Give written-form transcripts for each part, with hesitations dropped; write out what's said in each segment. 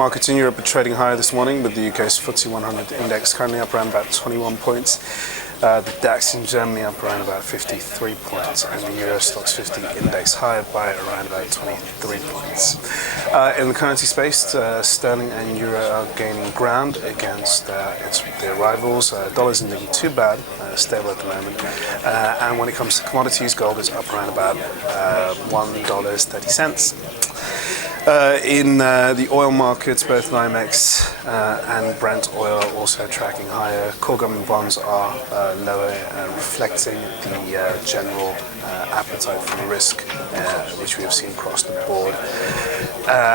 markets in Europe are trading higher this morning, with the UK's FTSE 100 index currently up around about 21 points. The DAX in Germany up around about 53 points, and the Euro Stoxx 50 index higher by around about 23 points. In the currency space, sterling and euro are gaining ground against their rivals. Dollar isn't looking too bad, stable at the moment. And when it comes to commodities, gold is up around about $1.30. In the oil markets, both NYMEX and Brent oil are also tracking higher. Core government bonds are lower, reflecting the general appetite for risk, which we have seen across the board.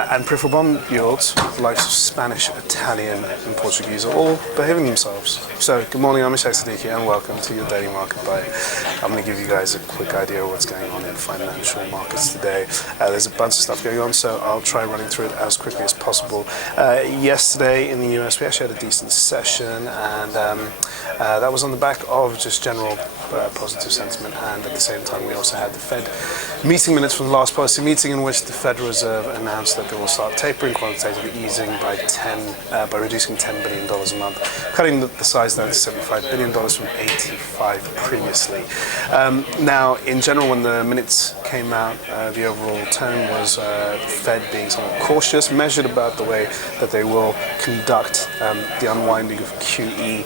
And peripheral bond yields, the likes of Spanish, Italian and Portuguese, are all behaving themselves. So, good morning, I'm Ishaq Siddiqi and welcome to your Daily Market Bite. I'm going to give you guys a quick idea of what's going on in financial markets today. There's a bunch of stuff going on, so I'll try running through it as quickly as possible. Yesterday in the US, we actually had a decent session, and that was on the back of just general positive sentiment, and at the same time we also had the Fed meeting minutes from the last policy meeting, in which the Federal Reserve announced that they will start tapering quantitative easing by reducing $10 billion a month, cutting the size down to $75 billion from 85 previously. Now, in general, when the minutes came out, the overall tone was the Fed being somewhat cautious, measured about the way that they will conduct the unwinding of QE,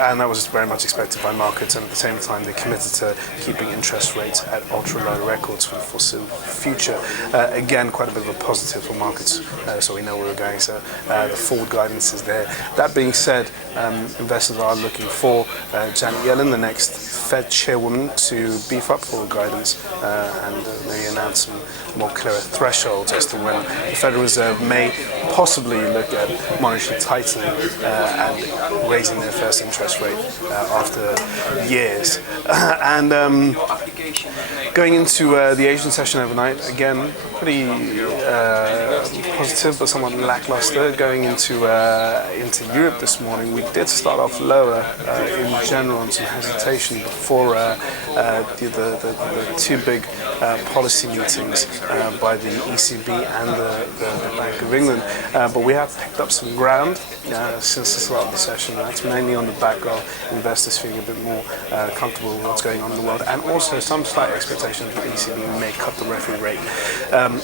and that was very much expected by markets. And at the same time, they committed to keeping interest rates at ultra-low records for the foreseeable future. Again, quite a bit of a positive for markets, so we know where we're going. So the forward guidance is there. That being said, investors are looking for Janet Yellen, the next Fed chairwoman, to beef up forward guidance and maybe announce some more clearer thresholds as to when the Federal Reserve may possibly look at monetary tightening and raising their first interest rate after years. And going into the Asian session overnight, again, pretty positive but somewhat lackluster. Going into Europe this morning, we did start off lower in general, and some hesitation before the two big policy meetings by the ECB and the Bank of England. But we have picked up some ground since the start of the session. That's mainly on the back of investors feeling a bit more comfortable with what's going on in the world, and also some slight expectations that the ECB may cut the refi rate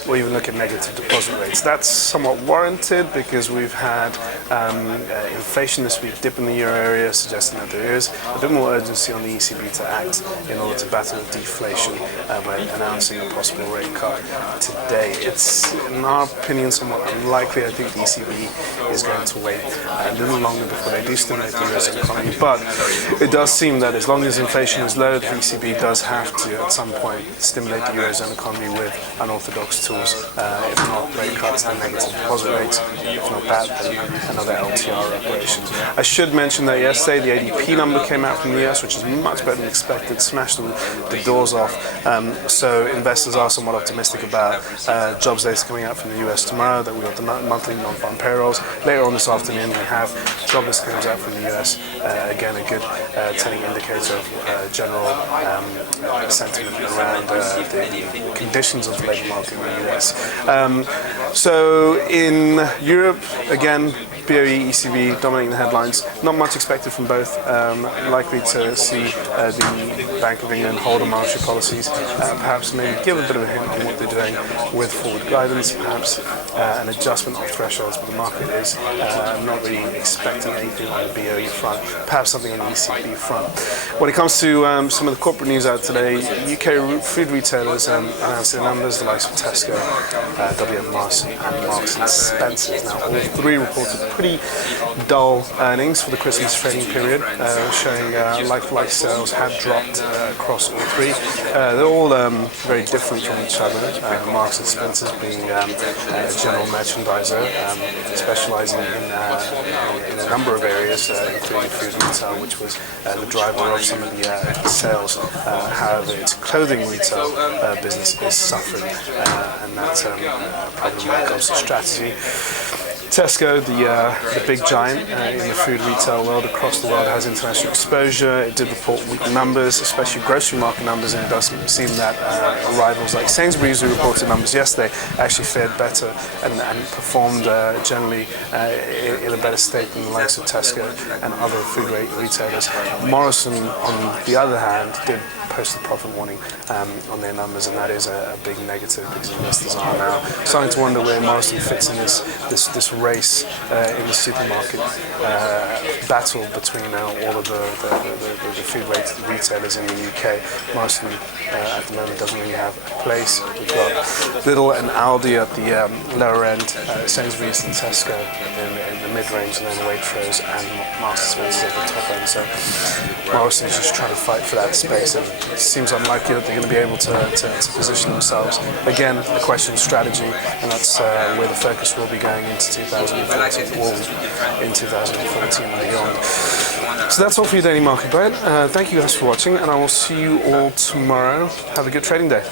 or even look at negative deposit rates. That's somewhat warranted because we've had inflation this week dip in the euro area, suggesting that there is a bit more urgency on the ECB to act in order to battle deflation by announcing a possible rate cut today. It's, in our opinion, somewhat unlikely. I think the ECB is going to wait a little longer before they do stimulate the Eurozone economy, but it does seem that as long as inflation is low, the ECB does have to, at some point, stimulate the Eurozone economy with unorthodox tools. If not rate cuts, then negative deposit rates. If not that, then another LTR operation. I should mention that yesterday the ADP number came out from the US, which is much better than expected, smashed the doors off. So investors are somewhat optimistic about jobs data coming out from the US tomorrow, that we've got the monthly nonfarm payrolls. Later on this afternoon, we have jobless comes out from the US. Again, a good telling indicator of general sentiment around the conditions of the labour market in the US. So in Europe, again, BOE, ECB dominating the headlines. Not much expected from both. Likely to see the Bank of England hold on monetary policies, perhaps maybe give a bit of a hint on what they're doing with forward guidance, perhaps an adjustment of thresholds, but the market is not really expecting anything on the BOE front, perhaps something on the ECB front. When it comes to some of the corporate news out today, UK food retailers announced their numbers, the likes of Tesco, WM Marks and Spencer's. Now, all three reported pretty dull earnings for the Christmas trading period, showing like-for-like sales have dropped across all three. They're all very different from each other. Marks and Spencer's being a general merchandiser, specialising in a number of areas, including food retail, which was the driver of some of the sales. However, its clothing retail business is suffering, and that's a problem when it comes to strategy. Tesco, the big giant in the food retail world across the world, has international exposure. It did report weak numbers, especially grocery market numbers, and it does seem that rivals like Sainsbury's, who reported numbers yesterday, actually fared better and performed generally in a better state than the likes of Tesco and other food retailers. Morrison, on the other hand, did post a profit warning on their numbers, and that is a big negative because investors are now starting to wonder where Morrison fits in this race in the supermarket battle between all of the food retailers in the UK. Morrison at the moment doesn't really have a place. We've got Lidl and Aldi at the lower end, Sainsbury's and Tesco in the mid-range, and then Waitrose and Marks & Spencer's at the top end. So Morrison's just trying to fight for that space, and it seems unlikely that they're going to be able to position themselves. Again, the question is strategy, and that's where the focus will be going into 2014 or in 2014 and beyond. So that's all for your daily market guide. Thank you guys for watching, and I will see you all tomorrow. Have a good trading day.